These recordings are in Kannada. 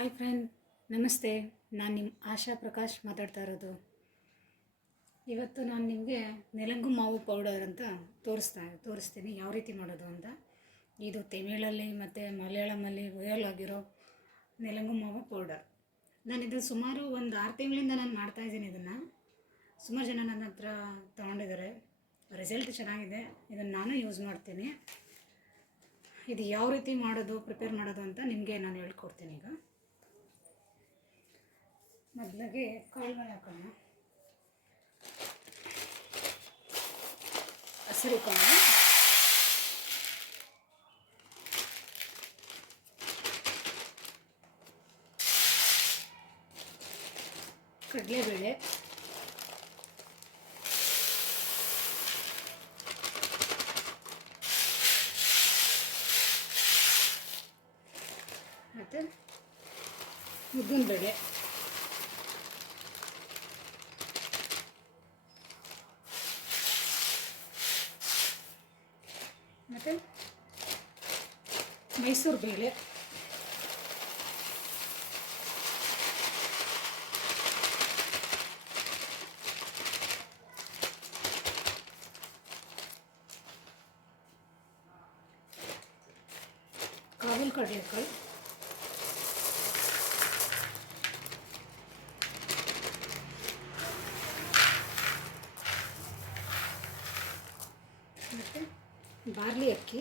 ಹಾಯ್ ಫ್ರೆಂಡ್, ನಮಸ್ತೆ. ನಾನು ನಿಮ್ಮ ಆಶಾ ಪ್ರಕಾಶ್ ಮಾತಾಡ್ತಾ ಇರೋದು. ಇವತ್ತು ನಾನು ನಿಮಗೆ ನೆಲಂಗು ಮಾವು ಪೌಡರ್ ಅಂತ ತೋರಿಸ್ತಾ, ತೋರಿಸ್ತೀನಿ. ಯಾವ ರೀತಿ ಮಾಡೋದು ಅಂತ. ಇದು ತಮಿಳಲ್ಲಿ ಮತ್ತು ಮಲಯಾಳಮಲ್ಲಿ ವೈರಲ್ ಆಗಿರೋ ನೆಲಂಗು ಮಾವು ಪೌಡರ್ ನಾನು ಇದನ್ನು ಸುಮಾರು ಒಂದು ಆರು ತಿಂಗಳಿಂದ ನಾನು ಮಾಡ್ತಾ ಇದ್ದೀನಿ ಇದನ್ನು. ಸುಮಾರು ಜನ ನನ್ನ ಹತ್ರ ತೊಗೊಂಡಿದ್ದಾರೆ. ರಿಸಲ್ಟ್ ಚೆನ್ನಾಗಿದೆ. ಇದನ್ನು ನಾನು ಯೂಸ್ ಮಾಡ್ತೀನಿ. ಇದು ಯಾವ ರೀತಿ ಮಾಡೋದು ಪ್ರಿಪೇರ್ ಮಾಡೋದು ಅಂತ ನಿಮಗೆ ನಾನು ಹೇಳ್ಕೊಡ್ತೀನಿ ಈಗ. ಮೊದಲಿಗೆ ಕಾಳುಗಳು ಹಾಕೋಣ ಹಸಿರು ಕಾಳು. ಕಡಲೆಬೇಳೆ. ಮತ್ತು ಮುದ್ದಿನ ಬೇಳೆ ಮತ್ತು ಮೈಸೂರು ಬೇಳೆ ಕಾವಲ್ ಕಡಲೆಕಾಳು ಮತ್ತು ಬಾರ್ಲಿ ಅಕ್ಕಿ.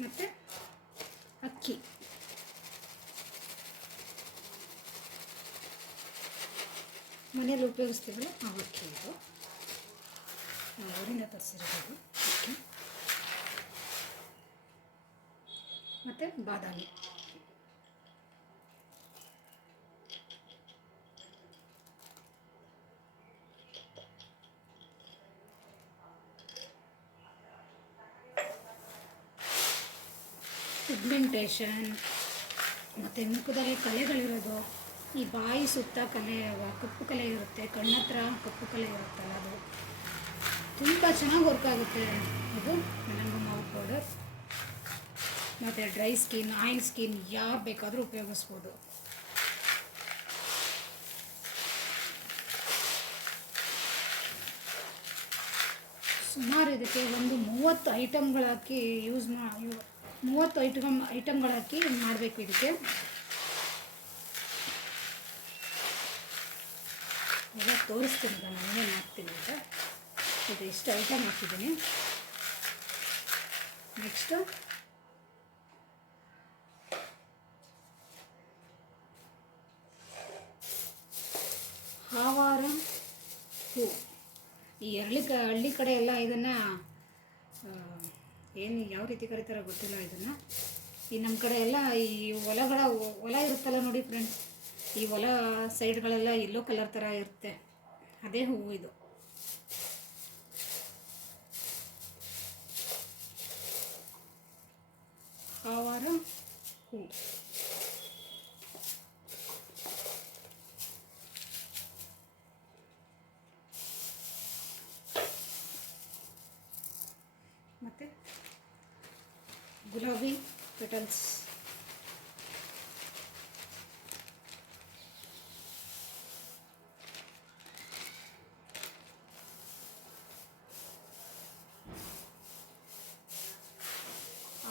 ಮತ್ತು ಅಕ್ಕಿ. ಮನೆಯಲ್ಲಿ ಉಪಯೋಗಿಸ್ತೀವಲ್ಲ ಆ ಅಕ್ಕಿ ಇದು. ನಾವು ಊರಿಂದ ಅಕ್ಕಿ. ಮತ್ತು ಬಾದಾಮಿ. ಪಿಗ್ಮೆಂಟೇಷನ್ ಮತ್ತು ಮುಖದಲ್ಲಿ ಕಲೆಗಳಿರೋದು, ಈ ಬಾಯಿ ಸುತ್ತ ಕಲೆ ಕಪ್ಪು ಕಲೆ ಇರುತ್ತೆ, ಕಣ್ಣತ್ರ ಕಪ್ಪು ಕಲೆ ಇರುತ್ತಲ್ಲ ಅದು. ತುಂಬ ಚೆನ್ನಾಗಿ ವರ್ಕ್ ಆಗುತ್ತೆ ಇದು ನನಗೂ ಮಾವು ಪೌಡರ್ ಮತ್ತು ಡ್ರೈ ಸ್ಕಿನ್ ಆಯಿಲ್ ಸ್ಕಿನ್ ಯಾರು ಬೇಕಾದರೂ ಉಪಯೋಗಿಸ್ಬೋದು. ಸುಮಾರು ಇದಕ್ಕೆ ಒಂದು ಮೂವತ್ತು ಐಟಮ್ಗಳಾಕಿ ಯೂಸ್ ಮಾ, ಇವ್- ಮೂವತ್ತು ಐಟಮ್ ಐಟಮ್ಗಳು ಹಾಕಿ ಮಾಡಬೇಕು ಇದಕ್ಕೆ. ಎಲ್ಲ ತೋರಿಸ್ತೀನಿ ನಾನು ಏನು ಹಾಕ್ತೀನಿ ಅಂತ. ಇದು ಇಷ್ಟು ಐಟಮ್ ಹಾಕಿದ್ದೀನಿ. ನೆಕ್ಸ್ಟು ಹಾವಾರ ಹೂ. ಈ ಹಳ್ಳಿ ಕ, ಹಳ್ಳಿ ಕಡೆ ಎಲ್ಲ ಇದನ್ನು ಏನು, ಯಾವ ರೀತಿ ಕರಿತಾರೋ ಗೊತ್ತಿಲ್ಲ ಇದನ್ನು. ಈ ನಮ್ಮ ಕಡೆ ಎಲ್ಲ ಈ ಹೊಲಗಳ, ಹೊಲ ಇರುತ್ತಲ್ಲ ನೋಡಿ ಫ್ರೆಂಡ್ಸ್ ಈ ಹೊಲ ಸೈಡ್ಗಳೆಲ್ಲ ಎಲ್ಲೋ ಕಲರ್ ಥರ ಇರುತ್ತೆ. ಅದೇ ಹೂವು ಇದು. ಹಾವಾರ ಹೂ ಮತ್ತು ಗುಲಾಬಿ ಪೆಟಲ್ಸ್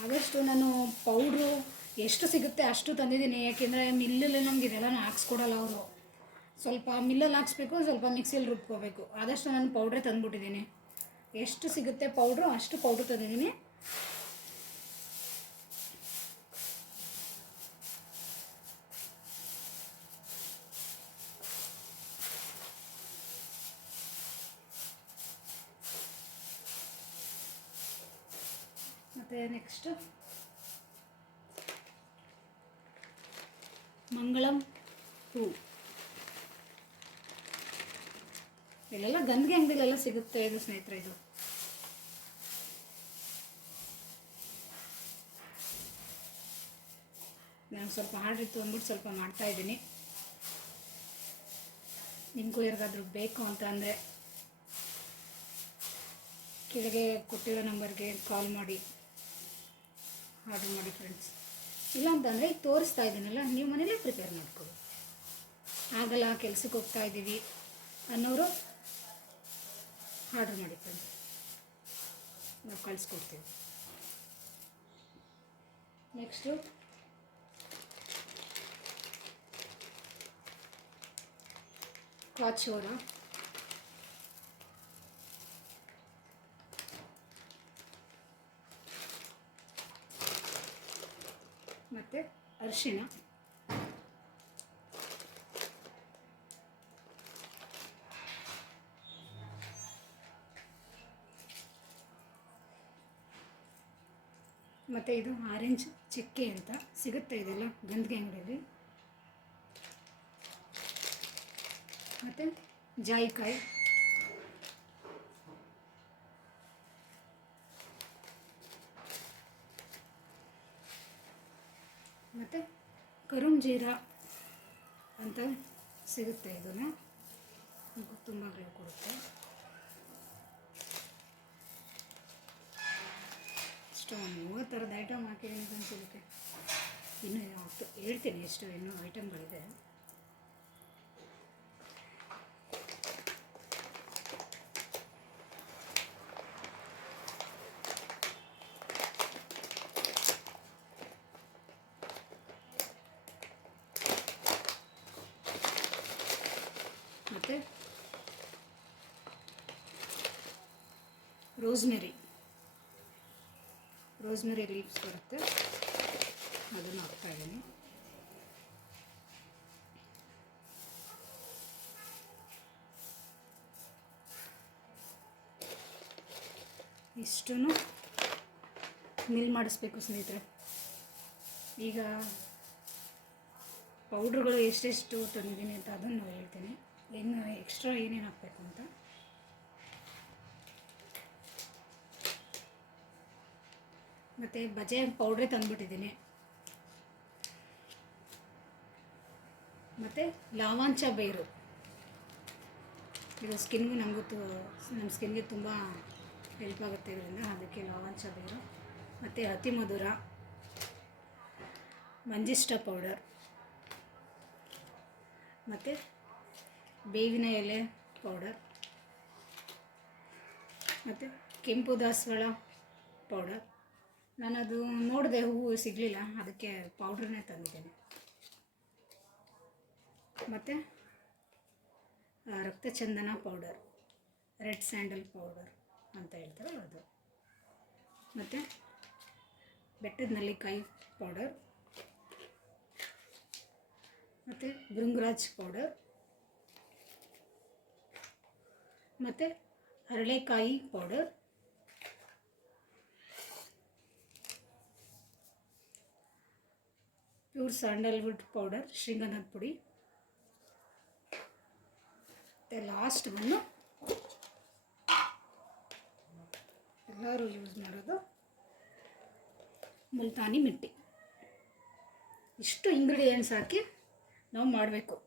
ಆದಷ್ಟು ನಾನು ಪೌಡ್ರು ಎಷ್ಟು ಸಿಗುತ್ತೆ ಅಷ್ಟು ತಂದಿದ್ದೀನಿ, ಯಾಕೆಂದರೆ ಮಿಲ್ಲಲ್ಲಿ ನಮ್ಗೆ ಇದೆಲ್ಲ ಹಾಕ್ಸ್ಕೊಡಲ್ಲ ಅವರು. ಸ್ವಲ್ಪ ಮಿಲ್ಲಲ್ಲಿ ಹಾಕ್ಸ್ಬೇಕು, ಸ್ವಲ್ಪ ಮಿಕ್ಸಿಯಲ್ಲಿ ರುಬ್ಕೋಬೇಕು. ಆದಷ್ಟು ನಾನು ಪೌಡ್ರೇ ತಂದುಬಿಟ್ಟಿದ್ದೀನಿ. ಎಷ್ಟು ಸಿಗುತ್ತೆ ಪೌಡ್ರು ಅಷ್ಟು ಪೌಡ್ರ್ ತಂದಿದ್ದೀನಿ. ಮತ್ತು ನೆಕ್ಸ್ಟು ಮಂಗಳಂ ಹೂ. ಇಲ್ಲೆಲ್ಲ ಗಂದಿಗೆ ಅಂಗಡಿಲೆಲ್ಲ ಸಿಗುತ್ತೆ ಇದು ಸ್ನೇಹಿತರೆ ಇದು. ನಾನು ಸ್ವಲ್ಪ ಹಾಡಿತ್ತು ಅಂದ್ಬಿಟ್ಟು ಸ್ವಲ್ಪ ಮಾಡ್ತಾ ಇದ್ದೀನಿ. ನಿಮಗೂ ಯಾರಿಗಾದ್ರೂ ಬೇಕು ಅಂತ ಅಂದರೆ ಕೆಳಗೆ ಕೊಟ್ಟಿರೋ ನಂಬರ್ಗೆ ಕಾಲ್ ಮಾಡಿ. ಆರ್ಡರ್ ಮಾಡಿ ಫ್ರೆಂಡ್ಸ್ ಇಲ್ಲ ಅಂತಂದರೆ ಈಗ ತೋರಿಸ್ತಾ ಇದ್ದೀನಲ್ಲ, ನೀವು ಮನೇಲೇ ಪ್ರಿಪೇರ್ ಮಾಡ್ಕೊಳ್ಳಿ. ಆಗಲ್ಲ, ಕೆಲ್ಸಕ್ಕೆ ಹೋಗ್ತಾ ಇದ್ದೀವಿ ಅನ್ನೋರು ಆರ್ಡ್ರ್ ಮಾಡಿ ಫ್ರೆಂಡ್ಸ್ ನಾವು ಕಳಿಸ್ಕೊಡ್ತೀವಿ. ನೆಕ್ಸ್ಟು ಕಾಚೋರ ಮತ್ತು ಅರಿಶಿಣ. ಮತ್ತು ಇದು ಆರೆಂಜ್ ಚಕ್ಕೆ ಅಂತ ಸಿಗುತ್ತೆ ಇದೆಲ್ಲ ಗಂಧಿಗೆ ಅಂಗಡಿಯಲ್ಲಿ. ಮತ್ತು ಜಾಯಿಕಾಯಿ ಮತ್ತು ಕರುಂಜೀರ ಅಂತ ಸಿಗುತ್ತೆ ಇದನ್ನು. ತುಂಬ ಗ್ಲೋ ಕೊಡುತ್ತೆ. ಇಷ್ಟು ಮೂವತ್ತು ಥರದ ಐಟಮ್ ಹಾಕಿದ್ದೀನಿ ಅನ್ಸೋದಕ್ಕೆ ಇನ್ನೂ ಹತ್ತು ಹೇಳ್ತೀನಿ ಎಷ್ಟು ಇನ್ನೂ ಐಟಮ್ಗಳಿದೆ ಮತ್ತು ರೋಸ್ಮೆರಿ. ರೋಸ್ಮೆರಿ ಲೀವ್ಸ್ ಬರುತ್ತೆ. ಅದನ್ನು ಹಾಕ್ತಾ ಇದ್ದೀನಿ. ಇಷ್ಟೂ ಮಿಲ್ ಮಾಡಿಸ್ಬೇಕು ಸ್ನೇಹಿತರೆ. ಈಗ ಪೌಡ್ರುಗಳು ಎಷ್ಟೆಷ್ಟು ತಂದಿದ್ದೀನಿ ಅಂತ ಅದನ್ನು ಹೇಳ್ತೀನಿ. ಇನ್ನು ಎಕ್ಸ್ಟ್ರಾ ಏನೇನು ಹಾಕಬೇಕು ಅಂತ ಮತ್ತು ಬಜೆ ಪೌಡ್ರೇ ತಂದುಬಿಟ್ಟಿದ್ದೀನಿ. ಮತ್ತು ಲಾವಾಂಚ ಬೇರು. ಇದು ಸ್ಕಿನ್ಗೂ ನಮಗೂ ತು ನಮ್ಮ ಸ್ಕಿನ್ಗೆ ತುಂಬ ಹೆಲ್ಪ್ ಆಗುತ್ತೆ ಇದರಿಂದ, ಅದಕ್ಕೆ ಲಾವಾಂಚ ಬೇರು. ಮತ್ತು ಅತಿ ಮಧುರ ಮಂಜಿಷ್ಟ ಪೌಡರ್ ಮತ್ತು ಬೇವಿನ ಎಲೆ ಪೌಡರ್ ಮತ್ತು ಕೆಂಪು ದಾಸವಾಳ ಪೌಡರ್ ನಾನದು ನೋಡಿದೆ ಹೂವು ಸಿಗಲಿಲ್ಲ, ಅದಕ್ಕೆ ಪೌಡ್ರನ್ನೇ ತಂದಿದ್ದೇನೆ. ಮತ್ತು ರಕ್ತಚಂದನ ಪೌಡರ್ ರೆಡ್ ಸ್ಯಾಂಡಲ್ ಪೌಡರ್ ಅಂತ ಹೇಳ್ತಾರೆ ಅದು. ಮತ್ತು, ಬೆಟ್ಟದ ನಲ್ಲಿಕಾಯಿ ಪೌಡರ್ ಮತ್ತು ಭೃಂಗರಾಜ್ ಪೌಡರ್ ಮತ್ತು ಹರಳೆಕಾಯಿ ಪೌಡರ್ ಪ್ಯೂರ್ ಸ್ಯಾಂಡಲ್ವುಡ್ ಪೌಡರ್ ಶ್ರೀಗಂಧದ ಪುಡಿ. ಮತ್ತು ಲಾಸ್ಟ್ ಮಣ್ಣು ಎಲ್ಲರೂ ಯೂಸ್ ಮಾಡೋದು. ಮುಲ್ತಾನಿ ಮಿಟ್ಟಿ. ಇಷ್ಟು ಇಂಗ್ರೀಡಿಯೆಂಟ್ಸ್ ಹಾಕಿ ನಾವು ಮಾಡಬೇಕು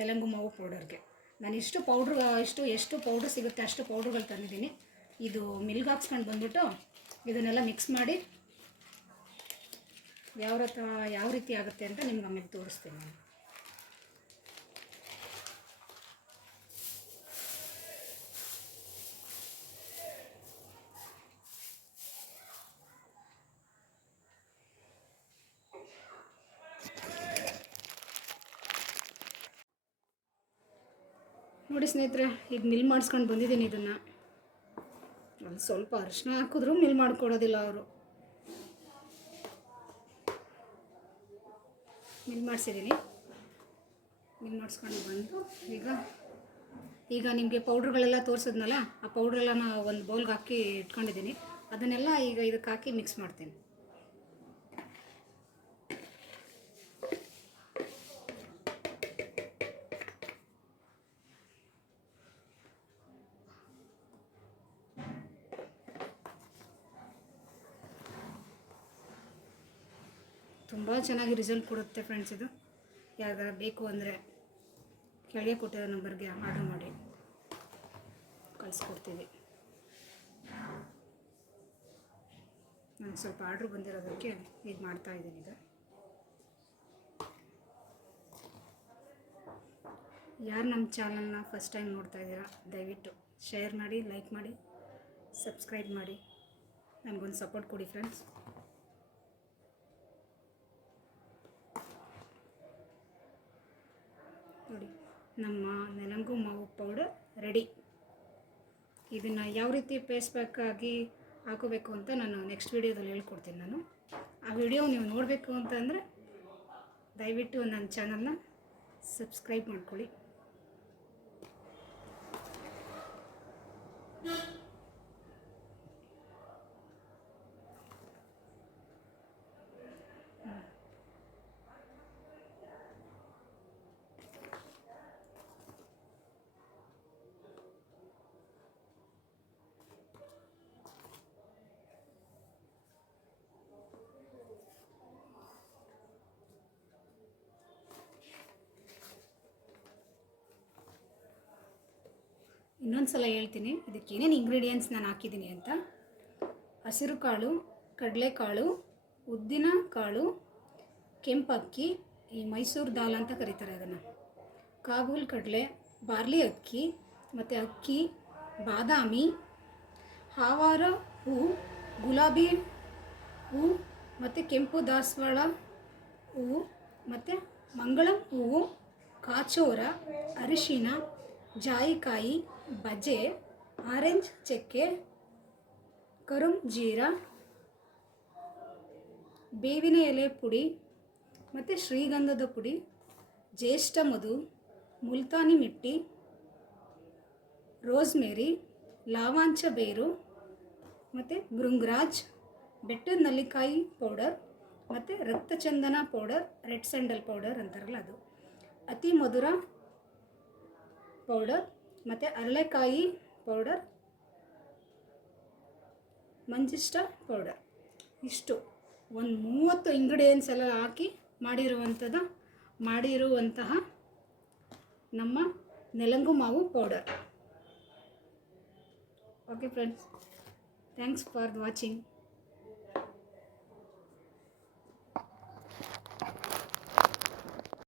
ನೆಲಂಗು ಮಾವು ಪೌಡರ್ಗೆ. ನಾನು ಇಷ್ಟು ಪೌಡ್ರ್ ಇಷ್ಟು ಎಷ್ಟು ಪೌಡ್ರ್ ಸಿಗುತ್ತೆ ಅಷ್ಟು ಪೌಡ್ರ್ಗಳು ತಂದಿದ್ದೀನಿ. ಇದು ಮಿಲ್ಗೆ ಹಾಕ್ಸ್ಕೊಂಡು ಬಂದ್ಬಿಟ್ಟು ಇದನ್ನೆಲ್ಲ ಮಿಕ್ಸ್ ಮಾಡಿ ಯಾವ ರಥ ಯಾವ ರೀತಿ ಆಗುತ್ತೆ ಅಂತ ನಿಮ್ಗೆ ಆಮೇಲೆ ತೋರಿಸ್ತೀನಿ ನಾನು. ನೋಡಿ ಸ್ನೇಹಿತರೆ, ಈಗ ಮಿಲ್ ಮಾಡಿಸ್ಕೊಂಡು ಬಂದಿದ್ದೀನಿ ಇದನ್ನು. ಒಂದು ಸ್ವಲ್ಪ ಅರಿಶಿನ ಹಾಕಿದ್ರು ಮಿಲ್ ಮಾಡ್ಕೊಡೋದಿಲ್ಲ ಅವರು. ಮಿಲ್ ಮಾಡಿಸಿದ್ದೀನಿ. ಮಿಲ್ ಮಾಡಿಸ್ಕೊಂಡು ಬಂದು ಈಗ ಈಗ ನಿಮಗೆ ಪೌಡ್ರ್ಗಳೆಲ್ಲ ತೋರಿಸಿದ್ನಲ್ಲ, ಆ ಪೌಡ್ರೆಲ್ಲ ನಾನು ಒಂದು ಬೌಲ್ಗೆ ಹಾಕಿ ಇಟ್ಕೊಂಡಿದ್ದೀನಿ. ಅದನ್ನೆಲ್ಲ ಈಗ ಇದಕ್ಕೆ ಹಾಕಿ ಮಿಕ್ಸ್ ಮಾಡ್ತೀನಿ ತುಂಬ ಚೆನ್ನಾಗಿ ರಿಸಲ್ಟ್ ಕೊಡುತ್ತೆ ಫ್ರೆಂಡ್ಸ್ ಇದು. ಯಾರಿಗಾರ ಬೇಕು ಅಂದರೆ ಕೆಳಗೆ ಕೊಟ್ಟಿರೋ ನಂಬರ್ಗೆ ಆರ್ಡರ್ ಮಾಡಿ. ಕಳಿಸ್ಕೊಡ್ತೀವಿ. ನಾನು ಸ್ವಲ್ಪ ಆರ್ಡ್ರ್ ಬಂದಿರೋದಕ್ಕೆ ಇದು ಮಾಡ್ತಾ ಇದ್ದೀನಿ ಈಗ. ಯಾರು ನಮ್ಮ ಚಾನಲ್ನ ಫಸ್ಟ್ ಟೈಮ್ ನೋಡ್ತಾ ಇದ್ದೀರಾ, ದಯವಿಟ್ಟು ಶೇರ್ ಮಾಡಿ ಲೈಕ್ ಮಾಡಿ ಸಬ್ಸ್ಕ್ರೈಬ್ ಮಾಡಿ. ನನಗೊಂದು ಸಪೋರ್ಟ್ ಕೊಡಿ ಫ್ರೆಂಡ್ಸ್ ನೋಡಿ. ನಮ್ಮ ನೆಲಂಗು ಮಾವು ಪೌಡರ್ ರೆಡಿ ಇದನ್ನು ಯಾವ ರೀತಿ ಪೇಸ್ಟ್ ಪ್ಯಾಕಾಗಿ ಹಾಕೋಬೇಕು ಅಂತ ನಾನು ನೆಕ್ಸ್ಟ್ ವೀಡಿಯೋದಲ್ಲಿ ಹೇಳ್ಕೊಡ್ತೀನಿ ನಾನು. ಆ ವಿಡಿಯೋ ನೀವು ನೋಡಬೇಕು ಅಂತಂದರೆ ದಯವಿಟ್ಟು ನನ್ನ ಚಾನಲ್ನ ಸಬ್ಸ್ಕ್ರೈಬ್ ಮಾಡ್ಕೊಳ್ಳಿ. ಸಲ ಹೇಳ್ತೀನಿ. ಇದಕ್ಕೆ ಏನೇನು ಇಂಗ್ರೀಡಿಯೆಂಟ್ಸ್ ನಾನು ಹಾಕಿದ್ದೀನಿ ಅಂತ. ಹಸಿರು ಕಾಳು ಕಡಲೆಕಾಳು ಉದ್ದಿನ ಕಾಳು ಕೆಂಪಕ್ಕಿ ಈ ಮೈಸೂರು ದಾಲ್ ಅಂತ ಕರೀತಾರೆ ಅದನ್ನು. ಕಾಬೂಲ್ ಕಡಲೆ, ಬಾರ್ಲಿ ಅಕ್ಕಿ, ಮತ್ತು ಅಕ್ಕಿ, ಬಾದಾಮಿ ಹಾವಾರ ಹೂ, ಗುಲಾಬಿ ಹೂ, ಮತ್ತು ಕೆಂಪು ದಾಸವಾಳ ಹೂವು ಮತ್ತು ಮಂಗಳಂ ಹೂವು, ಕಾಚೋರ, ಅರಿಶಿನ, ಜಾಯಿಕಾಯಿ ಬಜೆ, ಆರೆಂಜ್ ಚಕ್ಕೆ, ಕರುಂ ಜೀರ, ಬೇವಿನ ಎಲೆ ಪುಡಿ ಮತ್ತು ಶ್ರೀಗಂಧದ ಪುಡಿ, ಜ್ಯೇಷ್ಠ ಮಧು, ಮುಲ್ತಾನಿ ಮಿಟ್ಟಿ, ರೋಸ್ಮೇರಿ, ಲಾವಾಂಚ ಬೇರು ಮತ್ತು ಭೃಂಗ್ರಾಜ್, ಬೆಟ್ಟದ ನಲ್ಲಿಕಾಯಿ ಪೌಡರ್ ಮತ್ತು ರಕ್ತಚಂದನ ಪೌಡರ್, ರೆಡ್ ಸ್ಯಾಂಡಲ್ ಪೌಡರ್ ಅಂತಾರಲ್ಲ ಅದು. ಅತಿ ಮಧುರ ಪೌಡರ್ ಮತ್ತು ಅರಳೆಕಾಯಿ ಪೌಡರ್ ಮಂಜಿಷ್ಟ ಪೌಡರ್ ಇಷ್ಟು. ಒಂದು ಮೂವತ್ತು ಇಂಗ್ರೀಡಿಯೆಂಟ್ಸ್ ಎಲ್ಲ ಹಾಕಿ ಮಾಡಿರುವಂಥದ್ದು ಮಾಡಿರುವಂತಹ ನಮ್ಮ ನೆಲಂಗು ಮಾವು powder okay friends thanks for watching